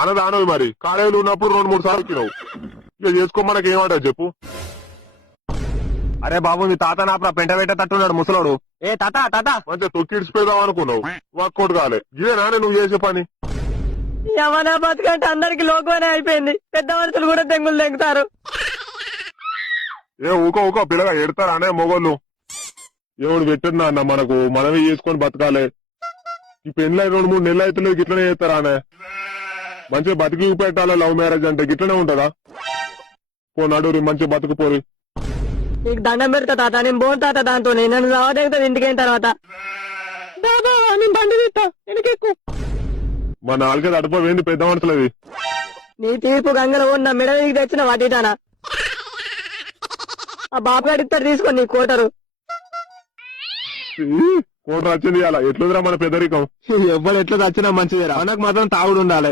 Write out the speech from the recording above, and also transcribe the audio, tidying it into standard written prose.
అన్నదానవి మరి కాలేజీలో ఉన్నప్పుడు 2-3 సార్లు ఎక్కినావు. ఇక చేసుకోమనకి ఏమంటావు చెప్పు. అరే బాబు మీ తాత నా పెంట పెట్టేటట్టున్నాడు ముసలోడు. ఏ తాత తాత మంచిగా తొక్కిడిచిపోదాం అనుకున్నావు, వర్కౌట్ కాలే. ఇదే నానే నువ్వు చేసే పని. యవనా బతుకంటే అందరికి లోకమనే అయిపోయింది. పెద్ద మనుషులు కూడా తెంగులు తెంగుతారు. ఏ ఊకో పిల్లగా ఎడతారా అనే మొగోళ్ళు. ఎవడు పెట్టినా అన్న మనకు మనమే చేసుకొని బతకాలే. ఈ పెళ్ళి 2-3 నెలలు అయితే గిట్లనే చేస్తారా అనే. మంచిగా బతికి పెట్టాలి. లవ్ మ్యారేజ్ అంటే గిట్లనే ఉంటదా? పో నడురి మంచిగా బతుకుపోరి. నీకు దండం పెడతా తాత, నేను పోను తాత దాంతో. నన్ను రావడానికి ఇంటికి అయిన తర్వాత బాబా నేను బండి తీస్తా, వెనకెక్కు. మా నాలుగే అడుపోయింది పెద్ద మనుషులది. నీ తీర్పు గంగలో ఉన్న మెడ నీకు తెచ్చిన వాటిటానా? ఆ బాబు అడిగితాడు తీసుకొని నీ కోటరు. కోట వచ్చింది అలా ఎట్లుందిరా మన పెద్దరికం. ఎవ్వరు ఎట్లా చచ్చినా మంచిదేరా, మనకు మాత్రం తాగుడు ఉండాలి.